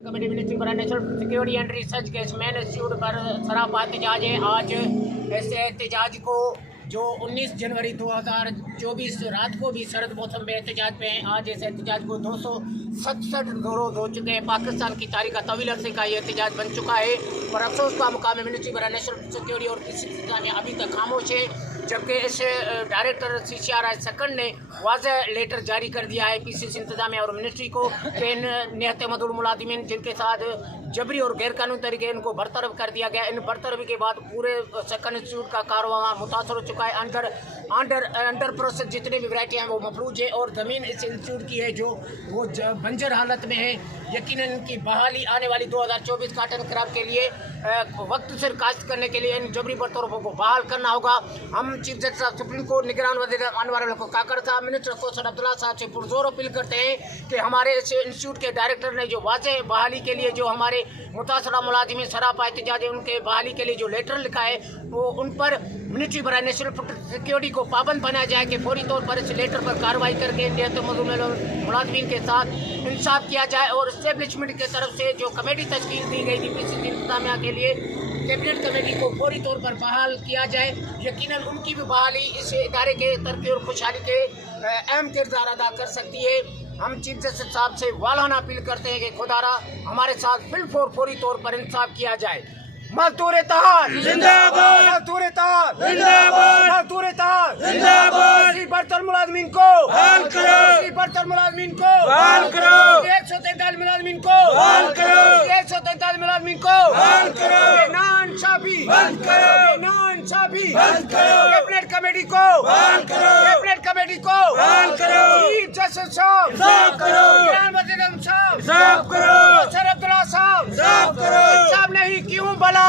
Committee ministry for national security and research के main institute पर सरापा एहतजाज है। आज ऐसे एहतजाज को जो 19 जनवरी 2024 रात को भी सरद मौसम में एहतजाज पे हैं। आज इस एहतजाज को दो सौ सतसठ रोज हो चुके हैं। पाकिस्तान की तारीख का तवील अरसे का ये एहतजाज बन चुका है। पर अफसोस का मुकाम मिनिस्ट्री फॉर नेशनल सिक्योरिटी और किसी में अभी तक खामोश है। जबकि इस डायरेक्टर सी सी आर आई सकंड ने वाज लेटर जारी कर दिया है। पी सी सी इंतजामिया और मिनिस्ट्री को कि इन निहत मदुल मुलाजिमिन जिनके साथ जबरी और गैरकानूनी तरीके इनको बरतरफ कर दिया गया। इन बरतरफी के बाद पूरे सकंड इंस्टीट्यूट का कारोबार मुतासर हो चुका है। अंडर अंडर अंडर प्रोसेस जितने भी वरायटियाँ हैं, वो मफलूज है और ज़मीन इस इंस्टीट्यूट की है जो वो बंजर हालत में है। यकीन इनकी बहाली आने वाली 2024 काटन क्रॉप के लिए वक्त से काश्त करने के लिए इन जबरी बरतरफों को बहाल करना होगा। हम चीफ जस्टिस साहब सुप्रीम कोर्ट निगरान वज़ीर अनवर को काकर साहब मिनिस्टर कोसर अब्दुल्ला साहब से पुरजोर अपील करते हैं कि हमारे इस इंस्टीट्यूट के डायरेक्टर ने जो वाजे बहाली के लिए जो हमारे मुतासरा मुलाजिमी सरापा एहतजाज उनके बहाली के लिए जो लेटर लिखा है, वो उन पर मिनिस्ट्री फॉर नेशनल सिक्योरिटी को पाबंद बनाया जाए कि फौरी तौर पर इस लेटर पर कार्रवाई करके नियत मुलाजमीन के साथ इंसाफ किया जाए और इस्टेब्लिशमेंट की तरफ़ से जो कमेटी तश्कील दी गई थी पी सी इंतजामिया के लिए कैबिनेट कमेटी को फौरी तौर पर बहाल किया जाए। यकीनन उनकी भी बहाली इस इदारे के तरक्की और खुशहाली के अहम किरदार अदा कर सकती है। हम चीफ जस्टिस साहब से वालाना अपील करते हैं कि खुदारा हमारे साथ बिल्फोर फौरी तौर पर इंसाफ किया जाए। मजदूर तहार जिंदाबाद। मजदूर तहार जिंदाबाद। मजदूर तहार जिंदाबाद मुलाजमीन को बहाल करो। बर्तन मुलाजमीन को बहाल करो। एक सौ तैतालीस मुलाजमीन को बहाल करो। एक सौ तैतालीस मुलाजमीन को बहाल करो। ये नाइंसाफी बंद करो। ये नाइंसाफी बंद करो। कैबिनेट कमेटी को बहाल करो। कैबिनेट कमेटी को बहाल करो। चीफ जस्टिस साहब साफ़ करो। इमरान वज़ीर साहब साफ़ करो। सर अब्दुल्ला साहब साफ़ करो। साहब नहीं क्यों बोला।